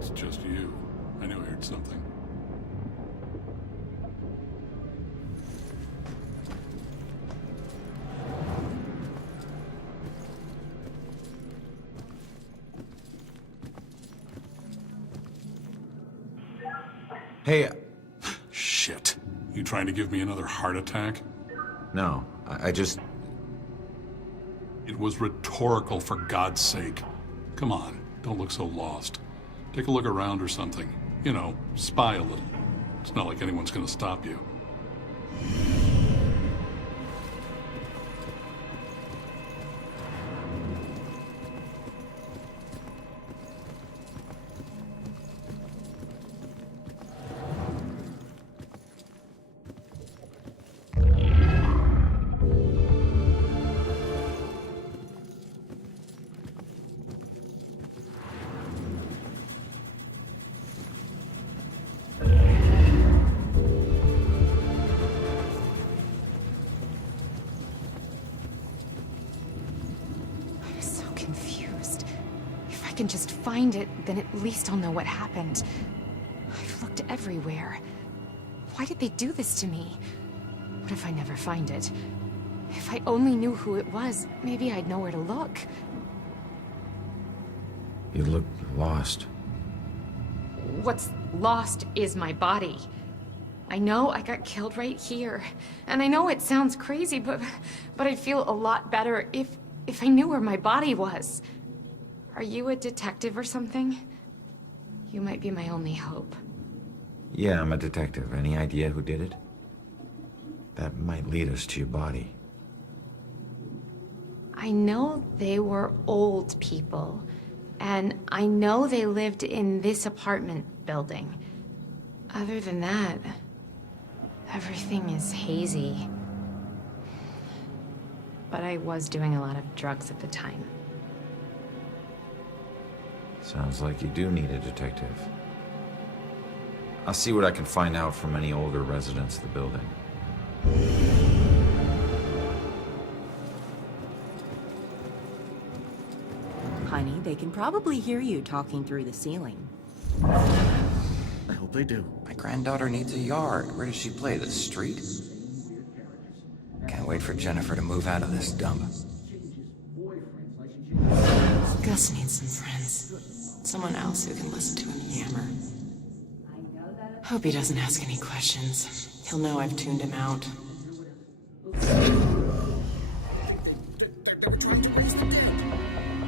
It's just you. I knew I heard something. Hey, Shit. You trying to give me another heart attack? no, I just... It was rhetorical, for God's sake. Come on, don't look so lost. Take a look around or something. You know, spy a little. It's not like anyone's gonna stop you. I'm so confused. If I can just find it, then at least I'll know what happened. I've looked everywhere. Why did they do this to me? What if I never find it? If I only knew who it was, maybe I'd know where to look. You look lost. What's lost is my body. I know I got killed right here. And I know it sounds crazy, but I'd feel a lot better if I knew where my body was. Are you a detective or something? You might be my only hope. Yeah, I'm a detective. Any idea who did it? That might lead us to your body. I know they were old people, and I know they lived in this apartment building. Other than that, everything is hazy. But I was doing a lot of drugs at the time. Sounds like you do need a detective. I'll see what I can find out from any older residents of the building. Honey, they can probably hear you talking through the ceiling. I hope they do. My granddaughter needs a yard. Where does she play? The street? Can't wait for Jennifer to move out of this dump. Gus needs some friends. Someone else who can listen to him yammer. Hope he doesn't ask any questions. He'll know I've tuned him out.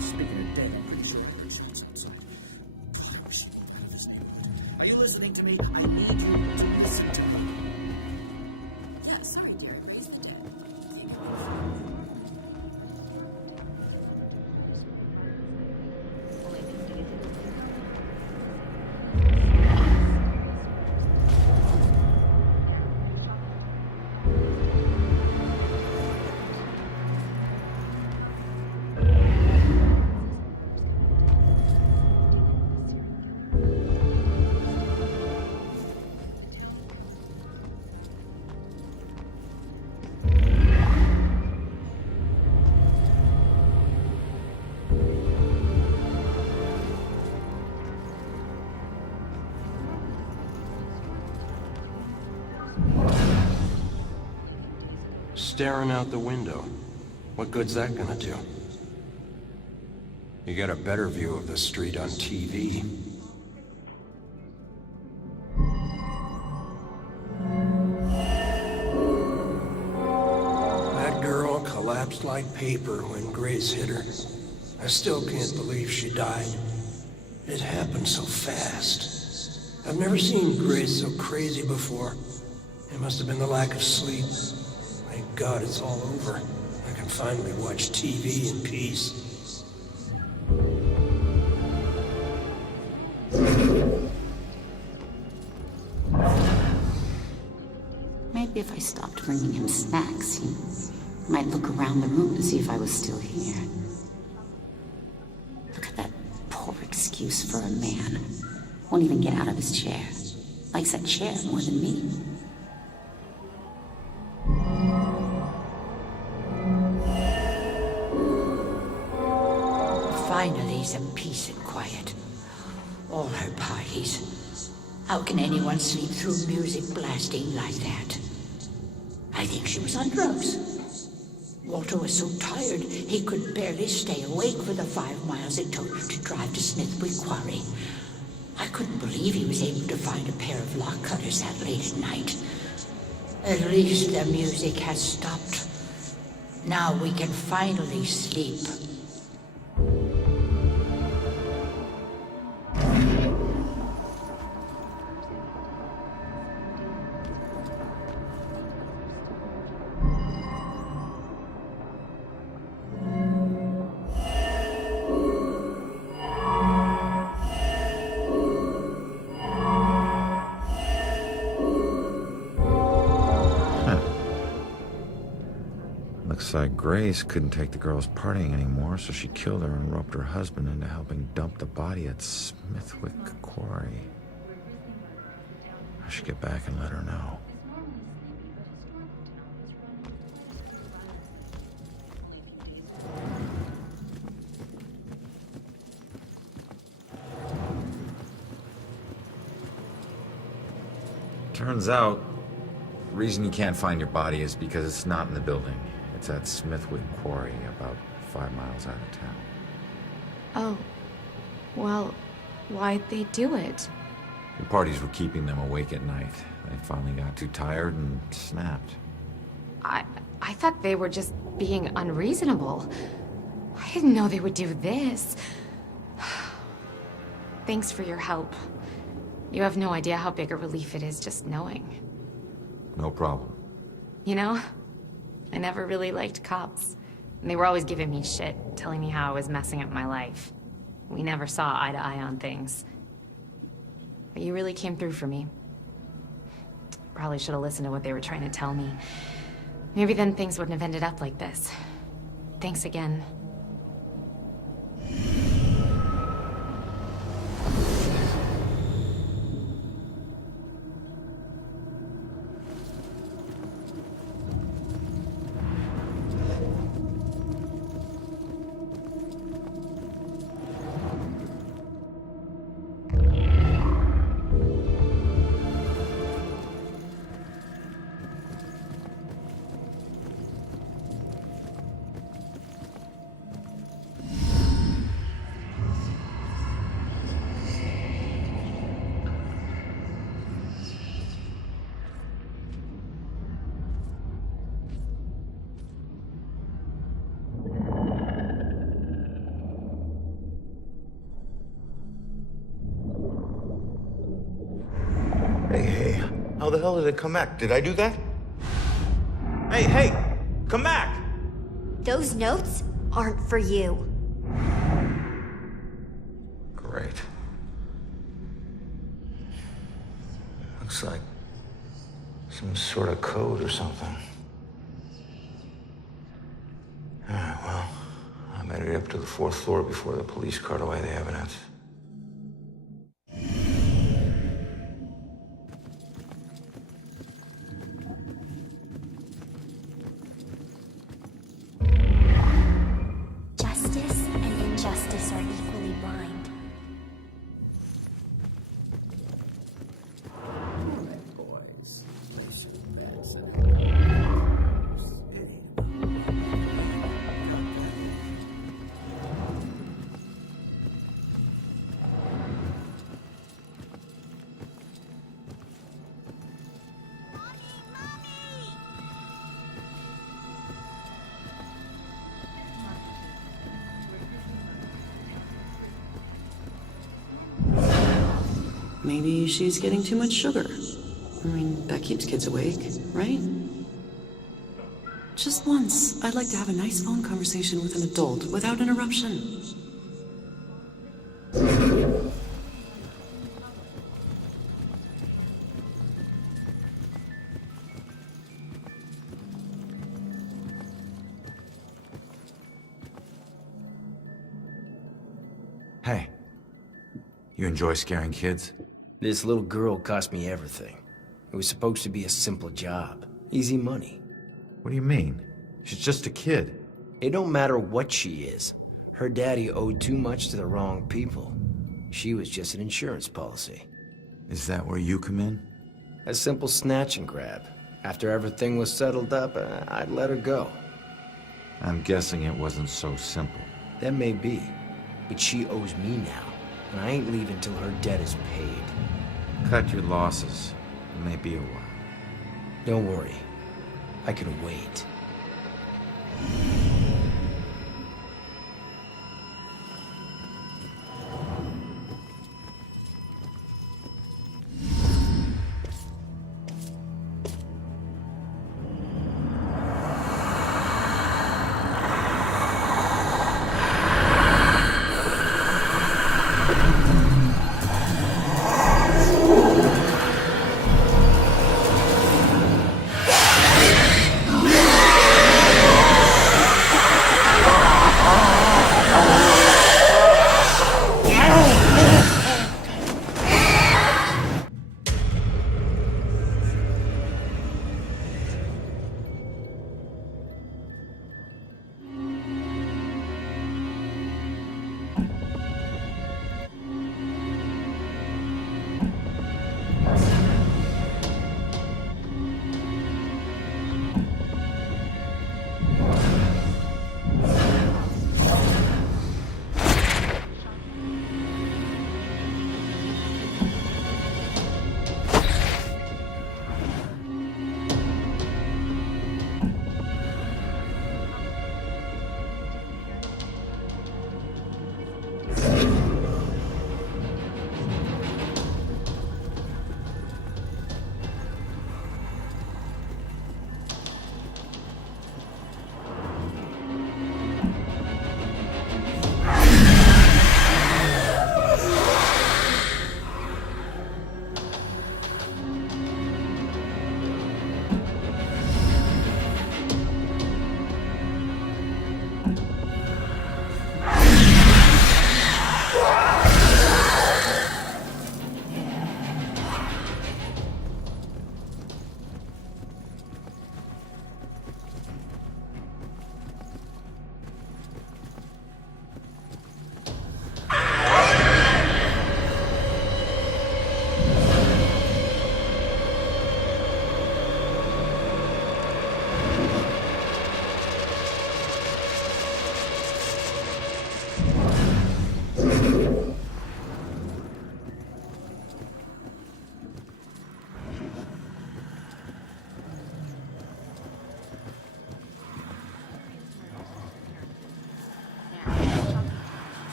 Speaking of dead, I'm pretty sure there's things outside. God, I wish you'd get out of this neighborhood. Are you listening to me? I need you to listen to me. Yeah, sorry, Derek. Raise the dead. Staring out the window. What good's that gonna do? You get a better view of the street on TV. That girl collapsed like paper when Grace hit her. I still can't believe she died. It happened so fast. I've never seen Grace so crazy before. It must have been the lack of sleep. Thank God it's all over. I can finally watch TV in peace. Maybe if I stopped bringing him snacks, he might look around the room to see if I was still here. Look at that poor excuse for a man. Won't even get out of his chair. Likes that chair more than me. Finally, some peace and quiet. All her parties. How can anyone sleep through music blasting like that? I think she was on drugs. Walter was so tired he could barely stay awake for the 5 miles it took to drive to Smithwick Quarry. I couldn't believe he was able to find a pair of lock cutters that late at night. At least the music has stopped. Now we can finally sleep. Looks like Grace couldn't take the girls partying anymore, so she killed her and roped her husband into helping dump the body at Smithwick Quarry. I should get back and let her know. Turns out, the reason you can't find your body is because it's not in the building. It's at Smithwick Quarry, about 5 miles out of town. Oh. Well, why'd they do it? The parties were keeping them awake at night. They finally got too tired and snapped. I thought they were just being unreasonable. I didn't know they would do this. Thanks for your help. You have no idea how big a relief it is just knowing. No problem. You know, I never really liked cops. And they were always giving me shit, telling me how I was messing up my life. We never saw eye to eye on things. But you really came through for me. Probably should have listened to what they were trying to tell me. Maybe then things wouldn't have ended up like this. Thanks again. Hey, how the hell did it come back? Did I do that? Hey, come back! Those notes aren't for you. Great. Looks like some sort of code or something. Alright, well, I made it up to the 4th floor before the police cart away the evidence. Justice and injustice are equally blind. Maybe she's getting too much sugar. I mean, that keeps kids awake, right? Just once, I'd like to have a nice phone conversation with an adult without interruption. Hey, you enjoy scaring kids? This little girl cost me everything. It was supposed to be a simple job. Easy money. What do you mean? She's just a kid. It don't matter what she is. Her daddy owed too much to the wrong people. She was just an insurance policy. Is that where you come in? A simple snatch and grab. After everything was settled up, I'd let her go. I'm guessing it wasn't so simple. That may be, but she owes me now, and I ain't leaving till her debt is paid. Cut your losses. It may be a while. Don't worry. I can wait.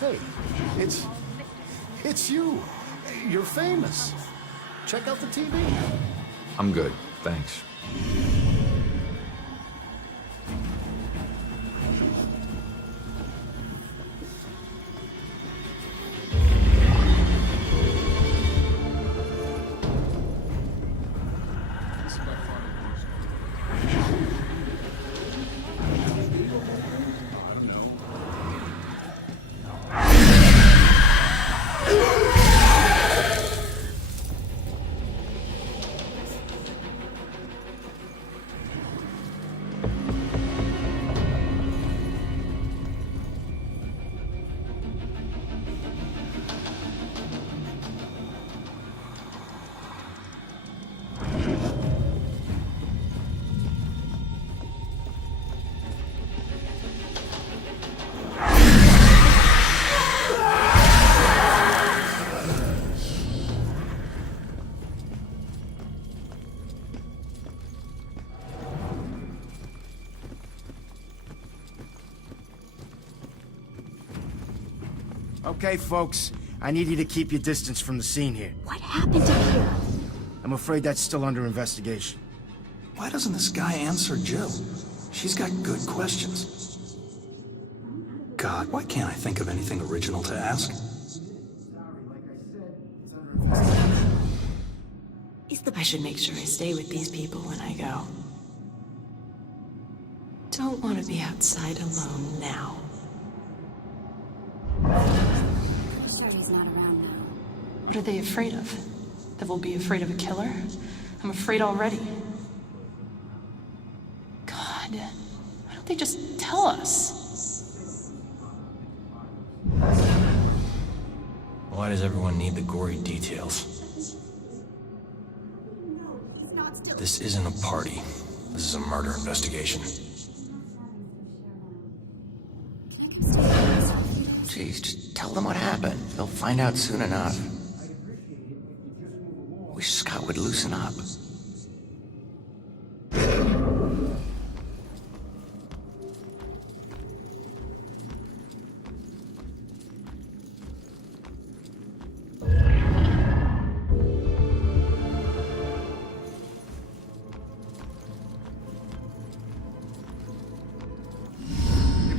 Hey, it's you. You're famous. Check out the TV. I'm good, thanks. Okay, folks. I need you to keep your distance from the scene here. What happened to here? I'm afraid that's still under investigation. Why doesn't this guy answer Jill? She's got good questions. God, why can't I think of anything original to ask? I should make sure I stay with these people when I go. Don't want to be outside alone now. Sure he's not around now. What are they afraid of? That we'll be afraid of a killer? I'm afraid already. God, why don't they just tell us? Why does everyone need the gory details? This isn't a party. This is a murder investigation. Jeez, just tell them what happened. They'll find out soon enough. Wish Scott would loosen up.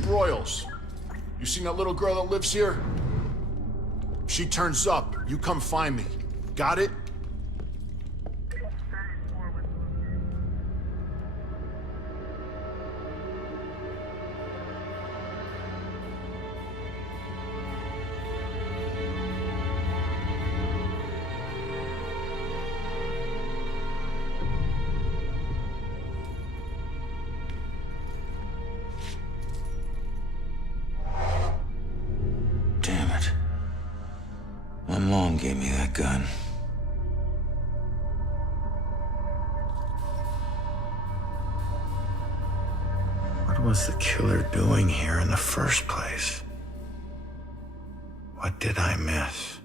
Royals. You seen that little girl that lives here? If she turns up, you come find me. Got it? Damn it. My mom gave me that gun. What was the killer doing here in the first place? What did I miss?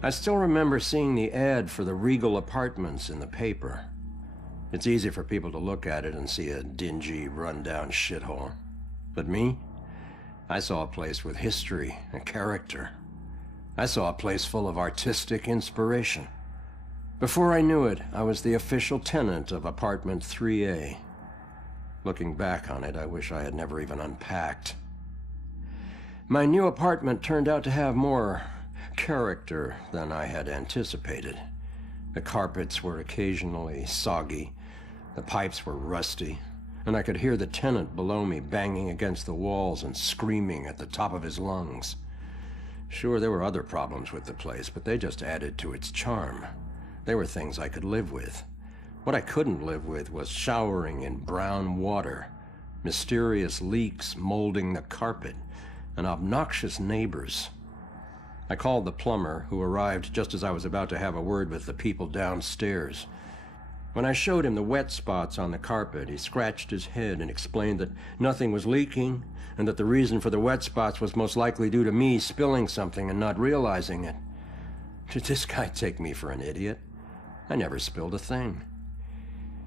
I still remember seeing the ad for the Regal Apartments in the paper. It's easy for people to look at it and see a dingy, run-down shithole. But me? I saw a place with history and character. I saw a place full of artistic inspiration. Before I knew it, I was the official tenant of apartment 3A. Looking back on it, I wish I had never even unpacked. My new apartment turned out to have more character than I had anticipated. The carpets were occasionally soggy, the pipes were rusty, and I could hear the tenant below me banging against the walls and screaming at the top of his lungs. Sure, there were other problems with the place, but they just added to its charm. They were things I could live with. What I couldn't live with was showering in brown water, mysterious leaks molding the carpet, and obnoxious neighbors. I called the plumber, who arrived just as I was about to have a word with the people downstairs. When I showed him the wet spots on the carpet, he scratched his head and explained that nothing was leaking, and that the reason for the wet spots was most likely due to me spilling something and not realizing it. Did this guy take me for an idiot? I never spilled a thing.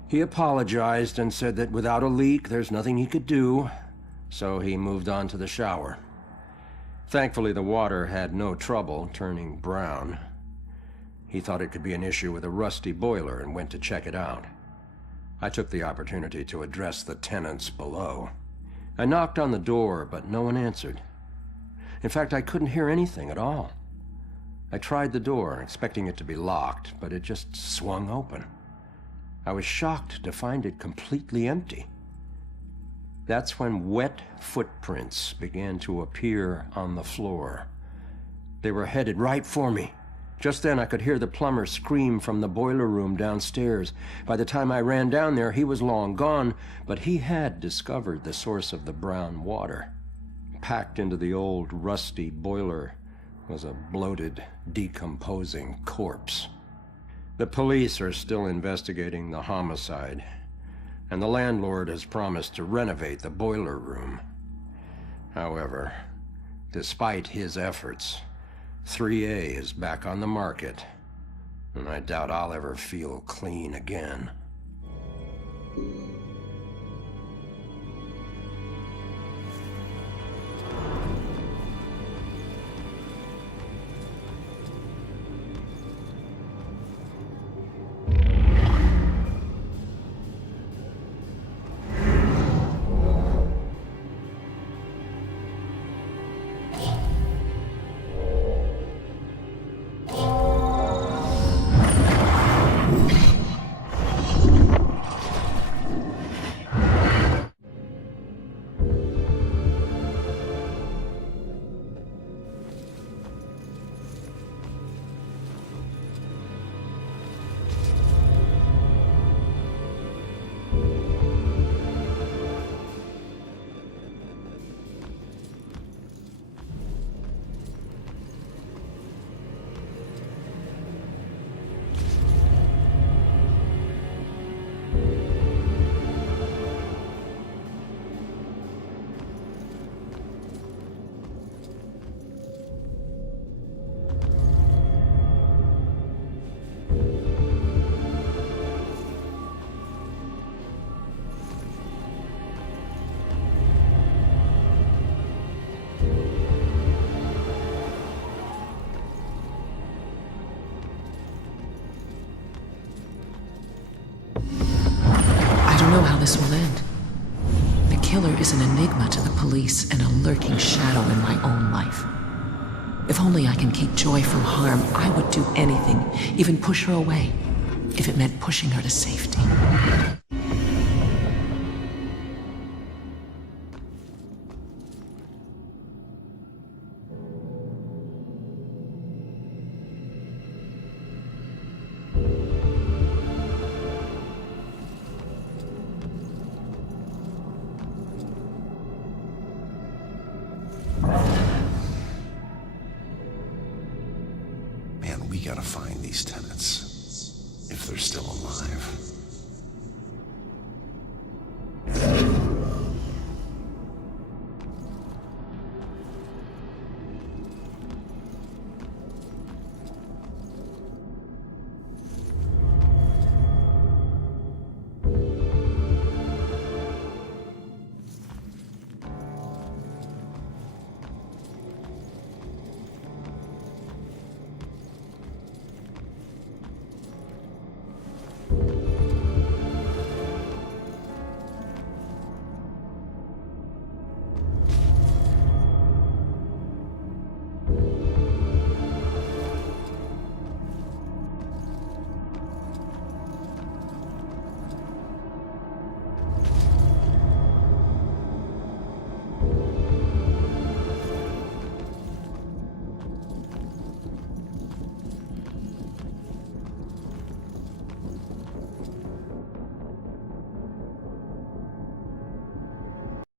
He apologized and said that without a leak, there's nothing he could do, so he moved on to the shower. Thankfully, the water had no trouble turning brown. He thought it could be an issue with a rusty boiler and went to check it out. I took the opportunity to address the tenants below. I knocked on the door, but no one answered. In fact, I couldn't hear anything at all. I tried the door, expecting it to be locked, but it just swung open. I was shocked to find it completely empty. That's when wet footprints began to appear on the floor. They were headed right for me. Just then I could hear the plumber scream from the boiler room downstairs. By the time I ran down there, he was long gone, but he had discovered the source of the brown water. Packed into the old, rusty boiler was a bloated, decomposing corpse. The police are still investigating the homicide, and the landlord has promised to renovate the boiler room. However, despite his efforts, 3A is back on the market, and I doubt I'll ever feel clean again. killer is an enigma to the police and a lurking shadow in my own life. If only I can keep Joy from harm, I would do anything, even push her away, if it meant pushing her to safety. Man, we gotta find these tenants. If they're still alive.